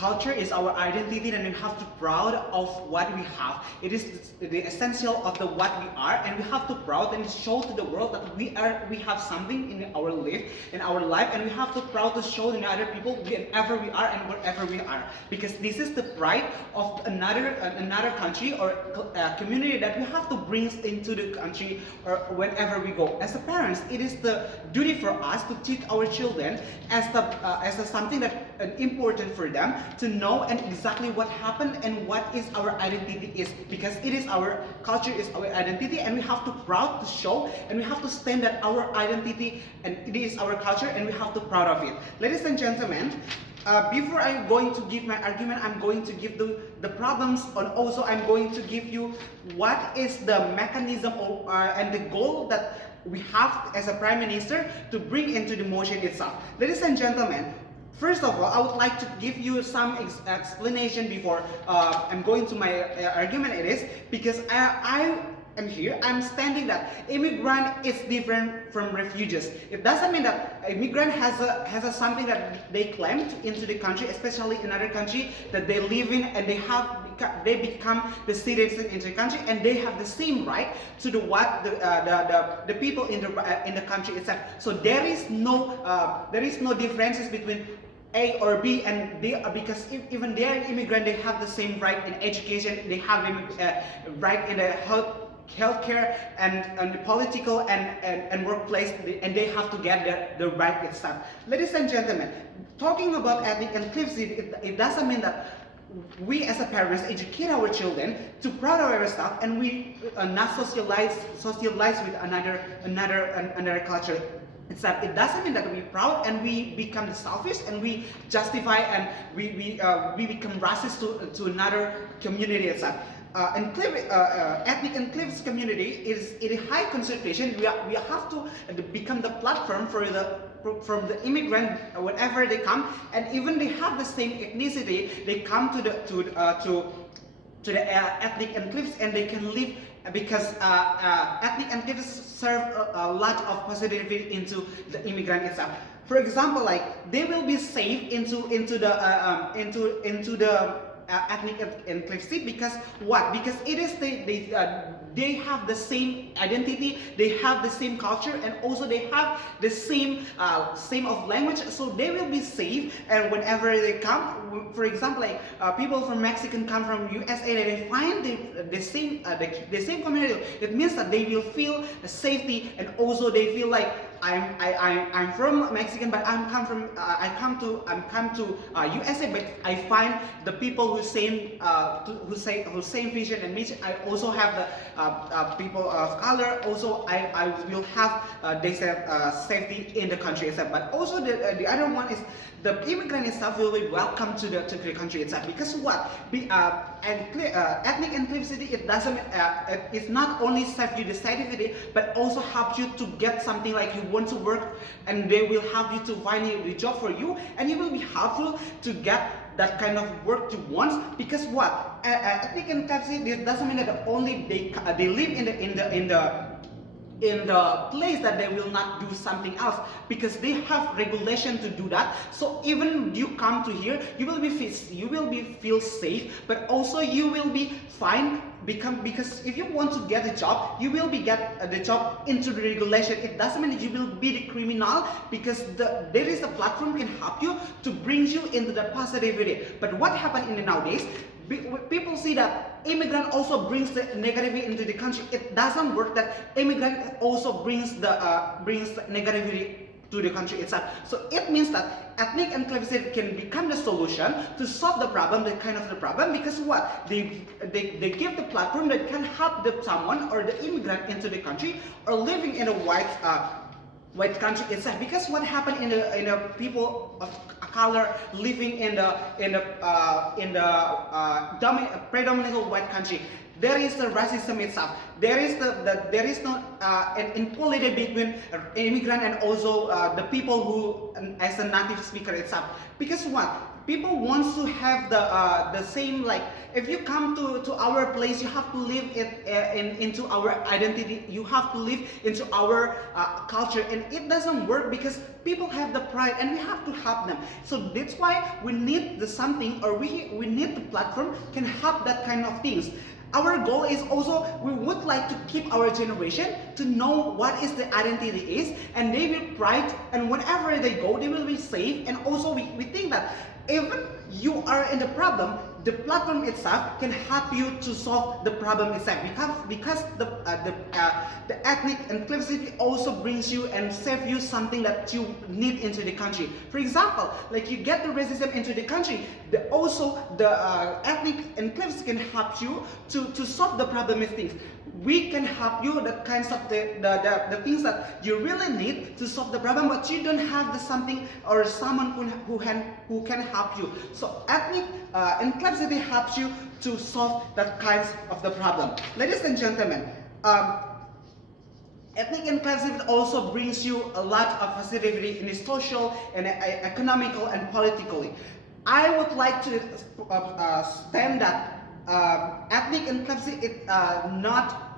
culture is our identity, and we have to proud of what we have. It is the essential of the what we are, and we have to proud and show to the world that we have something in our life, and we have to proud to show to other people wherever we are and wherever we are, because this is the pride of another country or community that we have to bring into the country or whenever we go. As a parents, it is the duty for us to teach our children as something that important for them to know and exactly what happened and what is our identity is, because it is our culture, is our identity, and we have to proud to show, and we have to stand that our identity and it is our culture, and we have to proud of it. Ladies and gentlemen, before I'm going to give my argument, I'm going to give the problems, and also I'm going to give you what is the mechanism and the goal that we have as a Prime Minister to bring into the motion itself. Ladies and gentlemen, first of all, I would like to give you some explanation before I'm going to my argument. It is because I am here, I'm standing that immigrant is different from refugees. It doesn't mean that immigrant has a something that they claimed into the country, especially in other country that they live in, and they become the citizen in the country, and they have the same right to the people in the country itself. So there is no differences between A or B, and because even they are immigrant, they have the same right in education, they have right in the healthcare and the political and workplace, and they have to get the right itself. Ladies and gentlemen, talking about ethnic inclusivity, it doesn't mean that we as a parents educate our children to proud of ourselves, and we not socialize with another culture. It doesn't mean that we proud and we become selfish and we justify and we become racist to another community itself. Ethnic enclaves community is in a high concentration. We have to become the platform from the immigrant whenever they come, and even they have the same ethnicity, they come to the ethnic enclaves, and they can live, because ethnic enclaves serve a lot of positivity into the immigrant itself. For example, like they will be safe into the ethnic inclusivity, because what? Because it is they have the same identity, they have the same culture, and also they have the same of language, so they will be safe. And whenever they come, for example, like people from Mexican come from USA, they find the same community. It means that they will feel safety, and also they feel like I'm from Mexican, but I come to USA, but I find the people who same vision and mission. I also have the people of color. Also, I will have safety in the country itself. But also the other one is the immigrant itself will be welcome to the country itself, because what? Ethnic inclusivity, it doesn't. It's not only serve you the safety, but also help you to get something, like you want to work, and they will help you to find the job for you, and it will be helpful to get that kind of work you want. Because what? Ethnic inclusivity doesn't mean that only they live in the place that they will not do something else, because they have regulation to do that. So even you come to here, you will be feel safe, but also you will be fine, because if you want to get a job, you will be get the job into the regulation. It doesn't mean that you will be the criminal, because there is a platform can help you to bring you into the positivity. But what happened in the nowadays? People see that immigrant also brings the negativity into the country. It doesn't work that immigrant also brings negativity to the country itself. So it means that ethnic inclusivity can become the solution to solve the problem, because what? They give the platform that can help someone or the immigrant into the country, or living in a white country itself. Because what happened in the people of color living in the predominantly white country, there is the racism itself. There is no inequality between immigrant and also the people who as a native speaker itself. Because what? People want to have the same, like, if you come to our place, you have to live into our identity, you have to live into our culture, and it doesn't work because people have the pride and we have to help them. So that's why we need the something, or we need the platform can help that kind of things. Our goal is also, we would like to keep our generation to know what is the identity is, and they will pride, and whenever they go, they will be safe. And also we think that even you are in the problem, the platform itself can help you to solve the problem itself, because the ethnic inclusivity also brings you and save you something that you need into the country. For example, like you get the racism into the country, the ethnic inclusivity can help you to solve the problem with things. We can help you the kinds of the things that you really need to solve the problem, but you don't have the something or someone who can help you. So ethnic inclusivity helps you to solve that kinds of the problem. Ladies and gentlemen, ethnic inclusivity also brings you a lot of positivity in the social and economical and politically. I would like to stand that ethnic inclusivity is not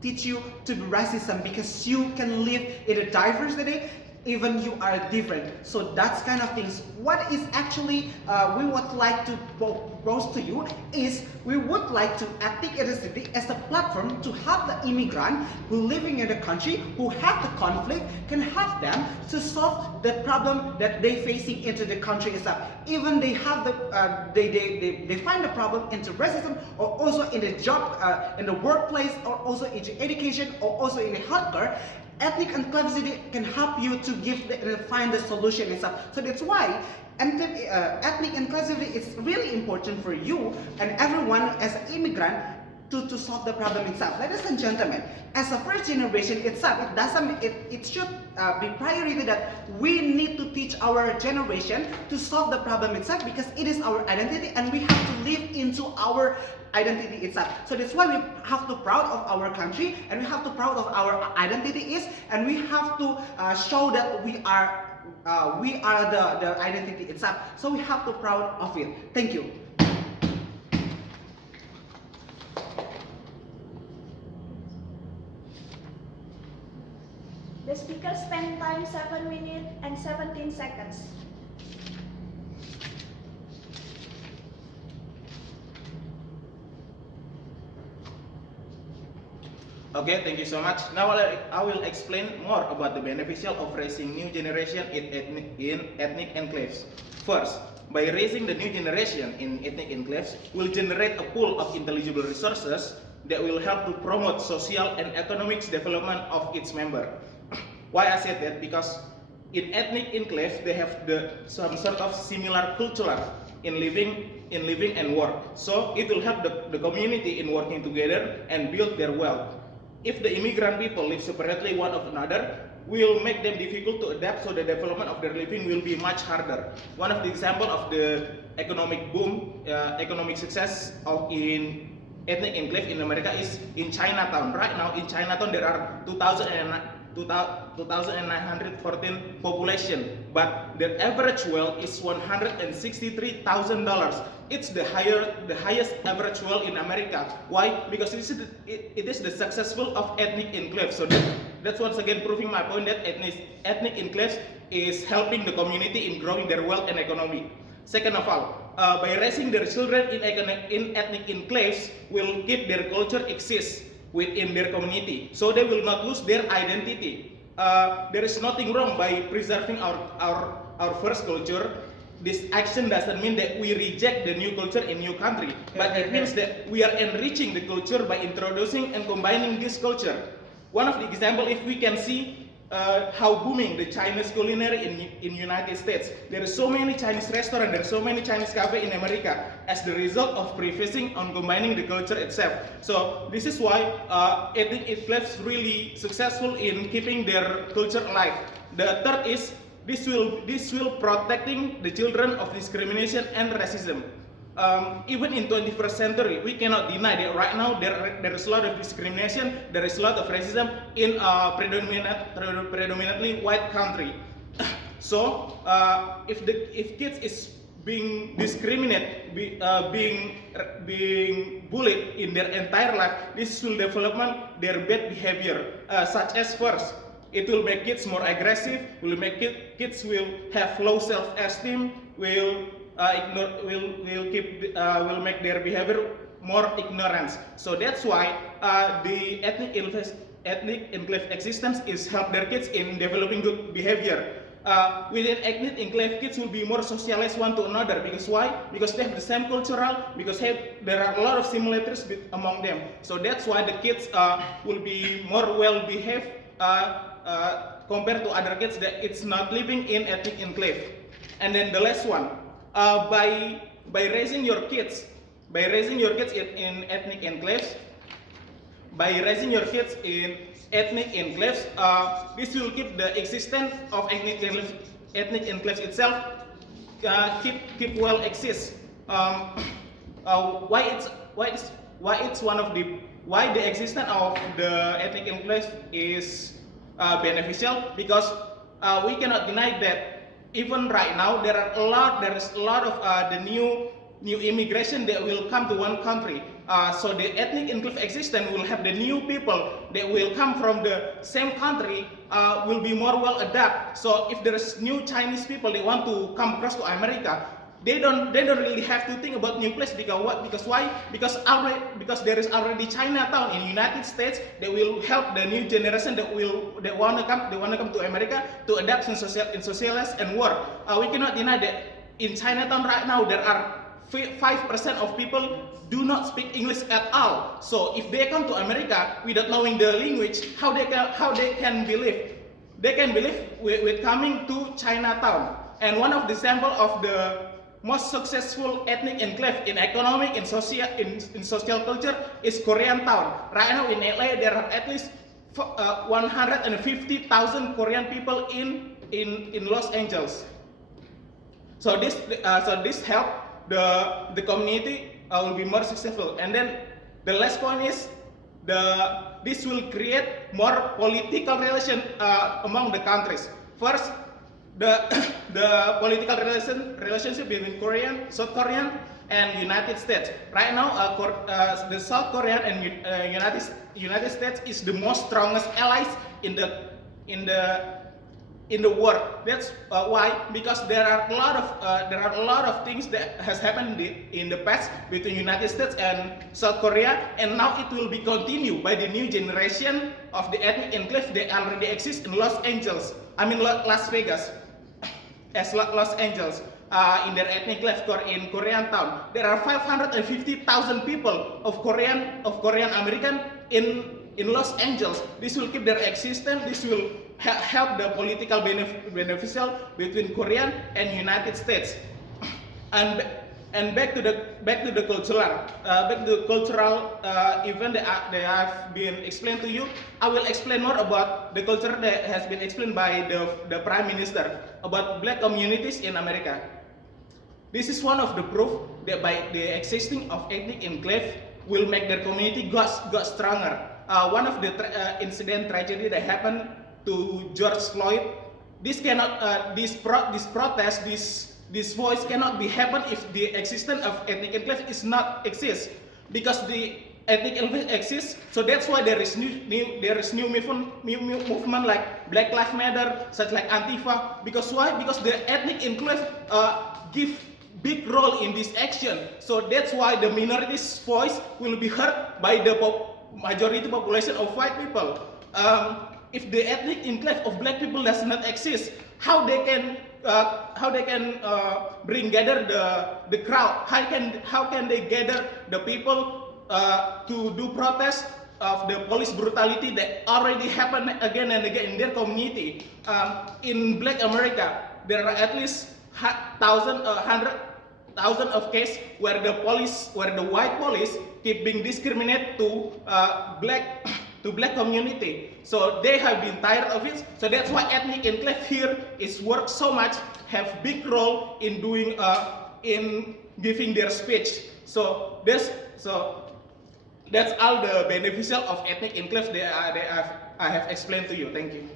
teach you to be racism, because you can live in a diversity even you are different. So that's kind of things. What is actually we would like to propose to you is, we would like to ethnic diversity as a platform to help the immigrant who living in the country, who have the conflict, can help them to solve the problem that they facing into the country itself. Even they have the they find the problem into racism, or also in the job, in the workplace, or also in education, or also in the healthcare. Ethnic inclusivity can help you to find the solution itself. So that's why ethnic inclusivity is really important for you and everyone as an immigrant to solve the problem itself. Ladies and gentlemen, as a first generation itself, it should be priority that we need to teach our generation to solve the problem itself, because it is our identity and we have to live into our identity itself. So that's why we have to proud of our country, and we have to proud of our identity is, and we have to show that we are the identity itself. So we have to proud of it. Thank you. The speaker spent time 7 minutes and 17 seconds. Okay, thank you so much. Now I will explain more about the beneficial of raising new generation in ethnic enclaves. First, by raising the new generation in ethnic enclaves, will generate a pool of intelligible resources that will help to promote social and economic development of its member. Why I said that? Because in ethnic enclaves they have some sort of similar culture in living and work. So it will help the community in working together and build their wealth. If the immigrant people live separately one of another, will make them difficult to adapt, so the development of their living will be much harder. One of the examples of the economic boom, economic success in ethnic enclave in America is in Chinatown. Right now in Chinatown there are 2,914 population, but their average wealth is $163,000. It's the highest average wealth in America. Why? Because it is the successful of ethnic enclave. So that's once again proving my point that ethnic enclaves is helping the community in growing their wealth and economy. Second of all, by raising their children in ethnic enclaves, will keep their culture exist within their community, so they will not lose their identity. There is nothing wrong by preserving our first culture. This action doesn't mean that we reject the new culture in new country, but it means that we are enriching the culture by introducing and combining this culture. One of the example, if we can see how booming the Chinese culinary in United States. There are so many Chinese restaurants, there are so many Chinese cafe in America as the result of prefacing on combining the culture itself. So this is why ethnic enclaves really successful in keeping their culture alive. The third is this will protecting the children of discrimination and racism. Even in 21st century, we cannot deny that right now there is a lot of discrimination, there is a lot of racism in a predominantly white country. So if kids is being discriminated, being bullied in their entire life, this will develop their bad behavior, such as first, it will make kids more aggressive, will make kids will have low self-esteem, will make their behavior more ignorance. So that's why the ethnic enclave existence is help their kids in developing good behavior. Within ethnic enclave, kids will be more socialized one to another. Because why? Because they have the same cultural, because there are a lot of similarities among them. So that's why the kids will be more well behaved compared to other kids that it's not living in ethnic enclave. And then the last one, by raising your kids in ethnic enclaves, this will keep the existence of ethnic enclaves itself keep well exist. Why the existence of the ethnic enclave is beneficial? Because we cannot deny that even right now there is a lot of the new immigration that will come to one country. So the ethnic enclave existence will have the new people that will come from the same country will be more well adapted. So if there is new Chinese people that want to come across to America, they don't really have to think about new place. Because what? Because why? Because there is already Chinatown in United States that will help the new generation that want to come to America to adapt and socialize and work. We cannot deny that in Chinatown right now there are 5% of people do not speak English at all. So if they come to America without knowing the language, how they can believe? They can believe with coming to Chinatown. And one of the example of the most successful ethnic enclave in economic, in social culture is Koreatown. Right now in LA there are at least 150,000 Korean people in Los Angeles. So this help the community will be more successful. And then the last point is this will create more political relation among the countries. First, the political relationship between South Korean and United States. Right now, the South Korean and United States is the most strongest allies in the world. That's why, because there are a lot of things that has happened in the past between United States and South Korea, and now it will be continued by the new generation of the ethnic enclave that already exists in Las Vegas, as Los Angeles. In their ethnic enclave in Koreatown, there are 550,000 people of Korean American in Los Angeles. This will keep their existence. This will help the political beneficial between Korean and United States. And back to the cultural event that have been explained to you. I will explain more about the culture that has been explained by the Prime Minister about black communities in America. This is one of the proof that by the existing of ethnic enclave will make their community got stronger. One of the tragedy that happened to George Floyd, this voice cannot be happen if the existence of ethnic enclave is not exist, because the ethnic enclave exists. So that's why there is new movement like Black Lives Matter, such like Antifa. Because why? Because the ethnic enclave give big role in this action. So that's why the minority's voice will be heard by the majority population of white people. If the ethnic enclave of black people does not exist, how they can bring gather the crowd? How can they gather the people to do protest of the police brutality that already happened again and again in their community? In Black America, there are at least 100,000 of cases where the white police keep being discriminated to black community. So they have been tired of it. So that's why ethnic enclave here is work so much, have big role in doing in giving their speech. So that's all the beneficial of ethnic enclave that I have explained to you. Thank you.